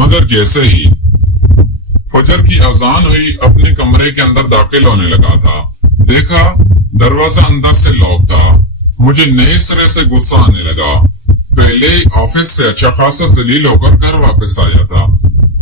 मगर जैसे ही फजर की अजान हुई, अपने कमरे के अंदर दाखिल होने लगा था, देखा दरवाजा अंदर से लॉक था। मुझे नए सिरे से गुस्सा आने लगा। पहले ऑफिस से अच्छा खासा जलील होकर घर वापस आया था,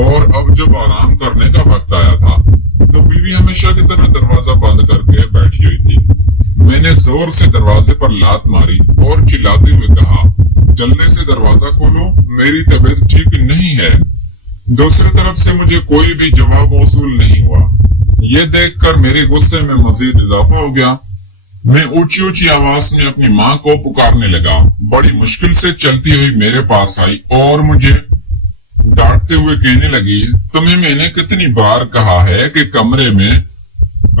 और अब जब आराम करने का वक्त आया था तो बीवी हमेशा की तरह दरवाजा बंद करके बैठी हुई थी। मैंने जोर से दरवाजे पर लात मारी और चिल्लाते हुए कहा, जल्दी से दरवाजा खोलो, मेरी तबीयत ठीक नहीं है। दूसरी तरफ से मुझे कोई भी जवाब मौसूल नहीं हुआ। ये देखकर मेरे गुस्से में मजीद इजाफा हो गया। मैं ऊंची ऊंची आवाज में अपनी माँ को पुकारने लगा। बड़ी मुश्किल से चलती हुई मेरे पास आई और मुझे डांटते हुए कहने लगी, तुम्हें मैंने कितनी बार कहा है कि कमरे में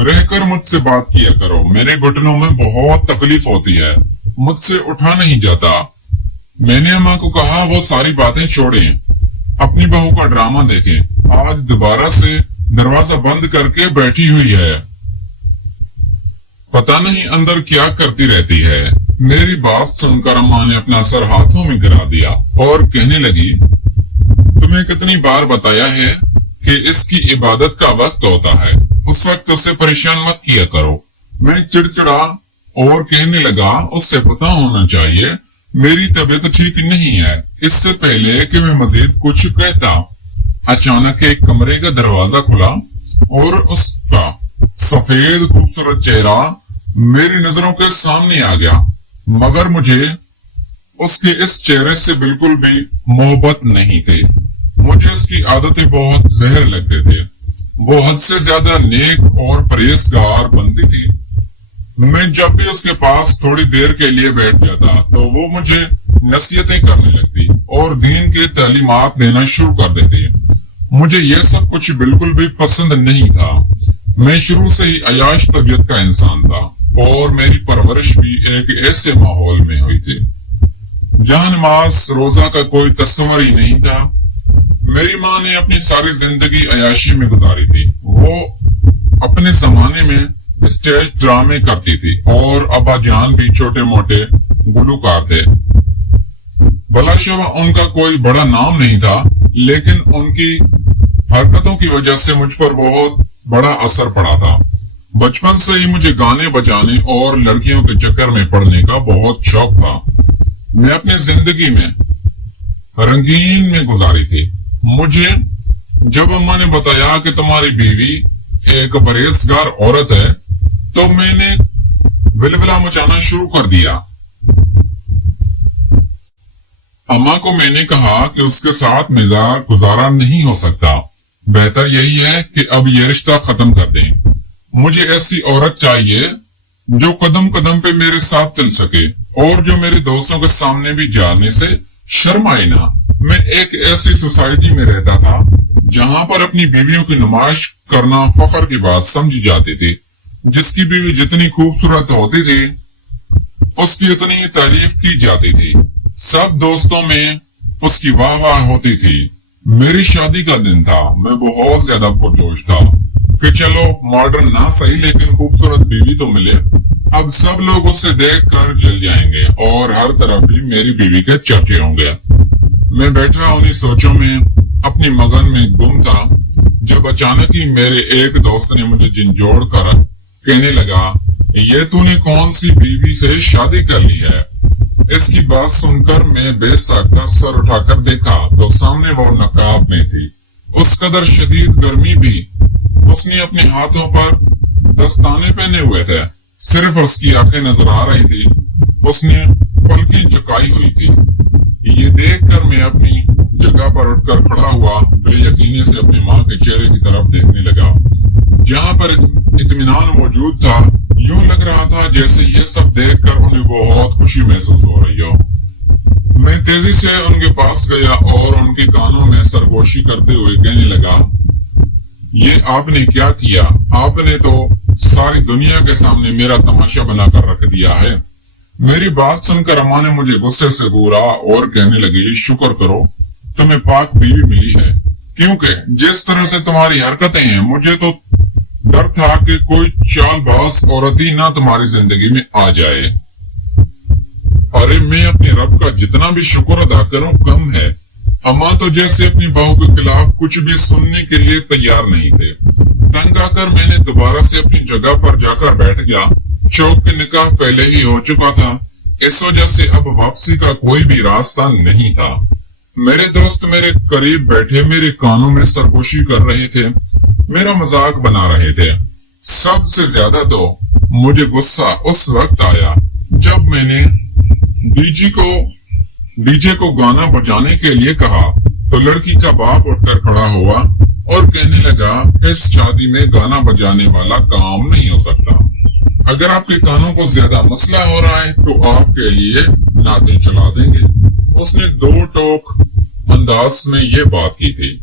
रहकर मुझसे बात किया करो। मेरे घुटनों में बहुत तकलीफ होती है, मुझसे उठा नहीं जाता। मैंने अम्मा को कहा वो सारी बातें छोड़ें, अपनी बहू का ड्रामा देखें। आज दोबारा से दरवाजा बंद करके बैठी हुई है, पता नहीं अंदर क्या करती रहती है। मेरी बात सुनकर अम्मा ने अपना सर हाथों में गिरा दिया और कहने लगी, तुम्हें कितनी बार बताया है कि इसकी इबादत का वक्त होता है, उस वक्त उसे परेशान मत किया करो। मैं चिड़चिड़ा और कहने लगा, उससे पता होना चाहिए मेरी तबीयत ठीक नहीं है। इससे पहले कि मैं मजीद कुछ कहता, अचानक एक कमरे का दरवाजा खुला और उसका सफेद खूबसूरत चेहरा मेरी नजरों के सामने आ गया। मगर मुझे उसके इस चेहरे से बिल्कुल भी मोहब्बत नहीं थी। मुझे उसकी आदतें बहुत जहर लगते थे। वो हद से ज्यादा नेक और परहेजगार बनती थी। मैं जब भी उसके पास थोड़ी देर के लिए बैठ जाता तो वो मुझे नसीहतें करने लगती और दीन के तालीमात देना शुरू कर देती। मुझे ये सब कुछ बिल्कुल भी पसंद नहीं था। मैं शुरू से ही अयाश तबीयत का इंसान था और मेरी परवरिश भी एक ऐसे माहौल में हुई थी जहां नमाज रोजा का कोई तस्वर ही नहीं था। मेरी माँ ने अपनी सारी जिंदगी अयाशी में गुजारी थी। वो अपने जमाने में स्टेज ड्रामे करती थी और अब्बा जान भी छोटे मोटे गुलूकार थे। भलाशवा उनका कोई बड़ा नाम नहीं था, लेकिन उनकी हरकतों की वजह से मुझ पर बहुत बड़ा असर पड़ा था। बचपन से ही मुझे गाने बजाने और लड़कियों के चक्कर में पड़ने का बहुत शौक था। मैं अपनी जिंदगी में रंगीन में गुजारी थी। मुझे जब अम्मा ने बताया कि तुम्हारी बीवी एक परहेजगार औरत है, तो मैंने विलविला मचाना शुरू कर दिया। अम्मा को मैंने कहा कि उसके साथ मेरा गुजारा नहीं हो सकता, बेहतर यही है कि अब ये रिश्ता खत्म कर दें। मुझे ऐसी औरत चाहिए जो कदम कदम पे मेरे साथ चल सके और जो मेरे दोस्तों के सामने भी जाने से शर्माए ना। मैं एक ऐसी सोसाइटी में रहता था जहां पर अपनी बीवियों की नुमाइश करना फख्र की बात समझी जाती थी। जिसकी बीवी जितनी खूबसूरत होती थी उसकी उतनी ही तारीफ की जाती थी। सब दोस्तों में उसकी वाह वाह होती थी। मेरी शादी का दिन था। मैं बहुत ज्यादा पुरजोश था कि चलो मॉडर्न ना सही लेकिन खूबसूरत बीवी तो मिले। अब सब लोग उसे देख कर जल जाएंगे और हर तरफ ही मेरी बीवी के चर्चे होंगे। मैं बैठा उन्हीं सोचों में अपनी मगन में गुम था जब अचानक ही मेरे एक दोस्त ने मुझे झिंझोड़ कर कहने लगा, ये तूने कौन सी बीवी से शादी कर ली है? इसकी बात सुनकर मैं बेसाख्ता सर उठाकर देखा तो सामने वो नकाब में थी। उस कदर शदीद गर्मी भी उसने अपने हाथों पर दस्ताने पहने हुए थे। सिर्फ उसकी आंखें नजर आ रही थी। उसने पलकें झुकाई हुई थी। ये देखकर मैं अपनी जगह पर उठकर खड़ा हुआ बेयकीनी से अपनी माँ के चेहरे की तरफ देखने लगा जहाँ पर इत्मीनान मौजूद था। यूं लग रहा था जैसे ये सब देखकर उन्हें बहुत खुशी महसूस हो रही हो। मैं तेजी से उनके पास गया और उनके कानों में सरगोशी करते हुए कहने लगा, ये आपने क्या किया? आपने तो सारी दुनिया के सामने मेरा तमाशा बनाकर रख दिया है। मेरी बात सुनकर अम्मा ने मुझे गुस्से से घूरा और कहने लगी, शुक्र करो तुम्हें पाक बीवी मिली है, क्योंकि जिस तरह से तुम्हारी हरकतें हैं मुझे तो डर था कि कोई चालबाज औरत ही ना तुम्हारी जिंदगी में आ जाए। अरे मैं अपने रब का जितना भी शुक्र अदा करूं कम है। अम्मा तो जैसे अपनी बहू के खिलाफ कुछ भी सुनने के लिए तैयार नहीं थे। तंग आकर मैंने दोबारा से अपनी जगह पर जाकर बैठ गया। शौक के निकाह पहले ही हो चुका था, इस वजह से अब वापसी का कोई भी रास्ता नहीं था। मेरे दोस्त मेरे करीब बैठे मेरे कानों में सरगोशी कर रहे थे, मेरा मजाक बना रहे थे। सबसे ज्यादा तो मुझे गुस्सा उस वक्त आया जब मैंने डीजे को गाना बजाने के लिए कहा तो लड़की का बाप उठकर खड़ा हुआ और कहने लगा, इस शादी में गाना बजाने वाला काम नहीं हो सकता। अगर आपके कानों को ज्यादा मसला हो रहा है तो आपके लिए नाते चला देंगे। उसने दो टोक अंदाज में ये बात की थी।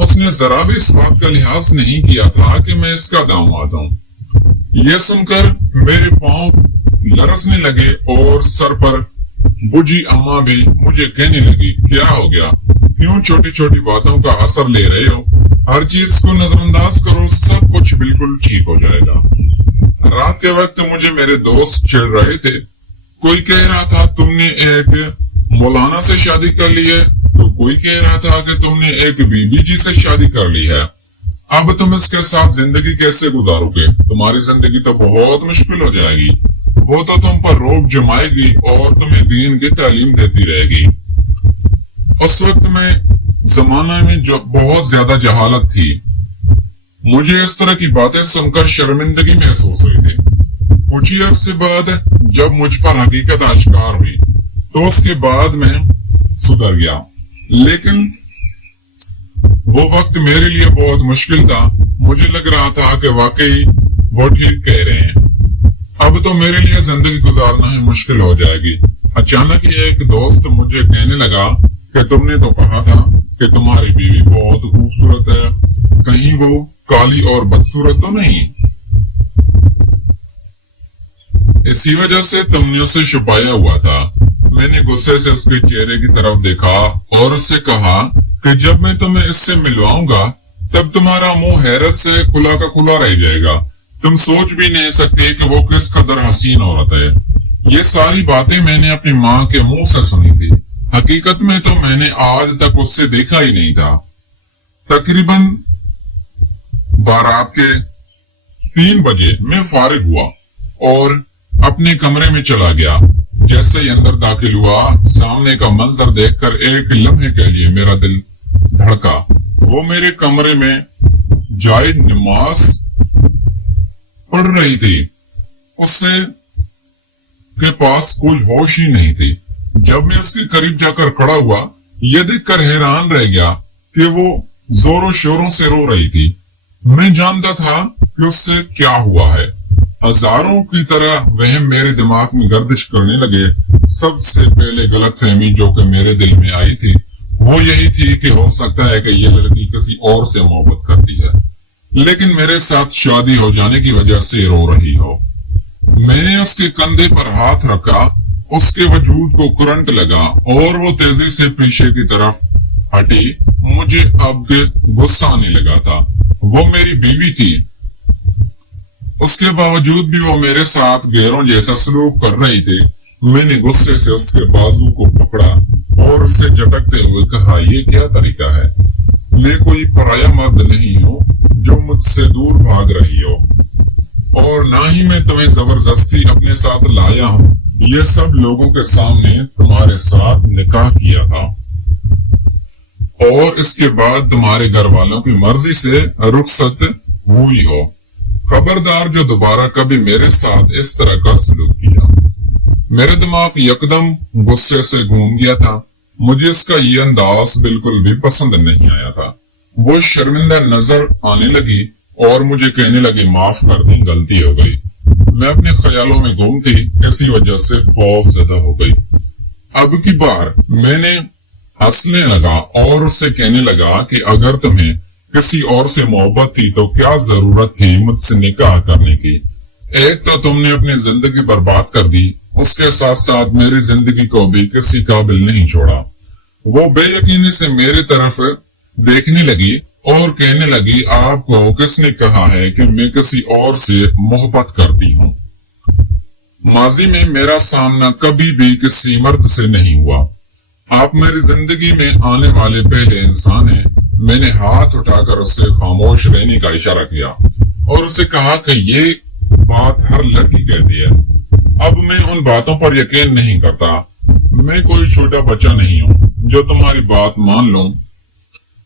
उसने जरा भी इस बात का लिहाज नहीं किया था कि मैं इसका दामाद हूँ। यह सुनकर मेरे पांव लरसने लगे और सर पर बुझी अम्मा भी मुझे कहने लगी, क्या हो गया, क्यों छोटी छोटी बातों का असर ले रहे हो? हर चीज को नजरअंदाज करो, सब कुछ बिल्कुल ठीक हो जाएगा। रात के वक्त मुझे मेरे दोस्त चिढ़ रहे थे। कोई कह रहा था तुमने एक मौलाना से शादी कर ली है, तो कोई कह रहा था कि तुमने एक बीबी जी से शादी कर ली है। अब तुम इसके साथ जिंदगी कैसे गुजारोगे? तुम्हारी जिंदगी तो बहुत मुश्किल हो जाएगी। वो तो तुम पर रोक जमाएगी और तुम्हें दीन की तालीम देती रहेगी। उस वक्त में जमाना में जो बहुत ज्यादा जहालत थी, मुझे इस तरह की बातें सुनकर शर्मिंदगी महसूस हुई थी। कुछ ही अरसे बाद जब मुझ पर हकीकत आश्कार हुई तो उसके बाद मैं सुधर गया, लेकिन वो वक्त मेरे लिए बहुत मुश्किल था। मुझे लग रहा था कि वाकई वो ठीक कह रहे हैं, अब तो मेरे लिए जिंदगी गुजारना ही मुश्किल हो जाएगी। अचानक ही एक दोस्त मुझे कहने लगा कि तुमने तो कहा था कि तुम्हारी बीवी बहुत खूबसूरत है, कहीं वो काली और बदसूरत तो नहीं? इसी वजह से तुमने उसे छुपाया हुआ था। मैंने गुस्से से उसके चेहरे की तरफ देखा और उससे कहा कि जब मैं तुम्हें इससे मिलवाऊंगा तब तुम्हारा मुंह हैरत से खुला का खुला रह जाएगा। तुम सोच भी नहीं सकते कि वो किस कदर हसीन औरत है। ये सारी बातें मैंने अपनी माँ के मुंह से सुनी थी। हकीकत में तो मैंने आज तक उससे देखा ही नहीं था। तकरीबन बारात के 3 बजे मैं फारिग हुआ और अपने कमरे में चला गया। जैसे ही अंदर दाखिल हुआ, सामने का मंजर देखकर एक लम्हे के लिए मेरा दिल धड़का। वो मेरे कमरे में जाए नमाज पढ़ रही थी, उससे के पास कोई होश ही नहीं थी। जब मैं उसके करीब जाकर खड़ा हुआ, यह देखकर हैरान रह गया कि वो जोरों शोरों से रो रही थी। मैं जानता था कि उससे क्या हुआ है। हजारों की तरह वहम मेरे दिमाग में गर्दिश करने लगे। सबसे पहले गलतफहमी जो कि मेरे दिल में आई थी वो यही थी कि हो सकता है कि ये लड़की किसी और से मोहब्बत करती है, लेकिन मेरे साथ शादी हो जाने की वजह से रो रही हो। मैंने उसके कंधे पर हाथ रखा, उसके वजूद को करंट लगा और वो तेजी से पीछे की तरफ हटी। मुझे अब गुस्सा आने लगा था। वो मेरी बीवी थी, उसके बावजूद भी वो मेरे साथ गैरों जैसा सलूक कर रही थी। मैंने गुस्से से उसके बाजू को पकड़ा और उससे झटकते हुए कहा, ये क्या तरीका है? मैं कोई पराया मर्द नहीं हूँ जो मुझसे दूर भाग रही हो, और ना ही मैं तुम्हें जबरदस्ती अपने साथ लाया हूँ। ये सब लोगों के सामने तुम्हारे साथ निकाह किया था और इसके बाद तुम्हारे घर वालों की मर्जी से रुखसत हुई हो। खबरदार जो दोबारा कभी मेरे साथ इस तरह का सलूक किया। मेरा दिमाग यकदम गुस्से से घूम गया था। मुझे इसका ये अंदाज बिल्कुल भी पसंद नहीं आया था। वो शर्मिंदा नजर आने लगी और मुझे कहने लगी, माफ कर दी, गलती हो गई। मैं अपने ख्यालों में गुम थी, इसी वजह से खौफजदा हो गई। अब की बार मैंने हंसने लगा और उससे कहने लगा कि अगर तुम्हें किसी और से मोहब्बत थी तो क्या जरूरत थी मुझसे निकाह करने की? एक तो तुमने अपनी जिंदगी बर्बाद कर दी, उसके साथ साथ मेरी जिंदगी को भी किसी काबिल नहीं छोड़ा। वो बेयकीनी से मेरी तरफ देखने लगी और कहने लगी, आपको किसने कहा है कि मैं किसी और से मोहब्बत करती हूँ? माजी में मेरा सामना कभी भी किसी मर्द से नहीं हुआ। आप मेरी जिंदगी में आने वाले पहले इंसान हैं। मैंने हाथ उठाकर उससे खामोश रहने का इशारा किया और उसे कहा कि ये बात हर लड़की कहती है। अब मैं उन बातों पर यकीन नहीं करता। मैं कोई छोटा बच्चा नहीं हूँ जो तुम्हारी बात मान लूं।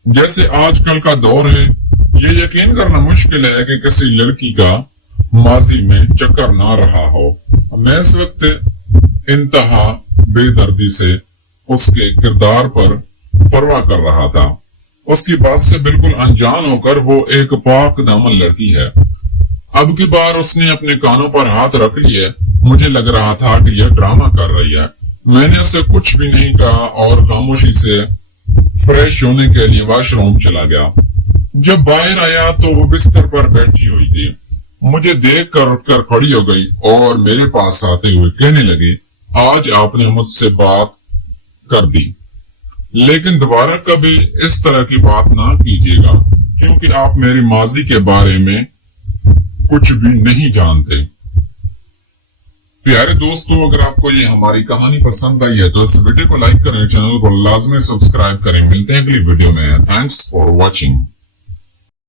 जैसे आजकल का दौर है, ये यकीन करना मुश्किल है कि किसी लड़की का माजी में चक्कर ना रहा हो। मैं इस वक्त इंतहा बेदर्दी से उसके किरदार पर परवाह कर रहा था। उसकी बात से बिल्कुल अनजान होकर वो एक पाक दामन लड़की है। अब की बार उसने अपने कानों पर हाथ रख लिए। मुझे लग रहा था कि यह ड्रामा कर रही है। मैंने उससे कुछ भी नहीं कहा और खामोशी से फ्रेश होने के लिए वॉशरूम चला गया। जब बाहर आया तो वो बिस्तर पर बैठी हुई थी। मुझे देख कर उठकर खड़ी हो गई और मेरे पास आते हुए कहने लगी, आज आपने मुझसे बात कर दी, लेकिन दोबारा कभी इस तरह की बात ना कीजिएगा, क्योंकि आप मेरी माजी के बारे में कुछ भी नहीं जानते। प्यारे दोस्तों, अगर आपको ये हमारी कहानी पसंद आई है तो इस वीडियो को लाइक करें, चैनल को लाजमी सब्सक्राइब करें। मिलते हैं अगली वीडियो में। Thanks for watching.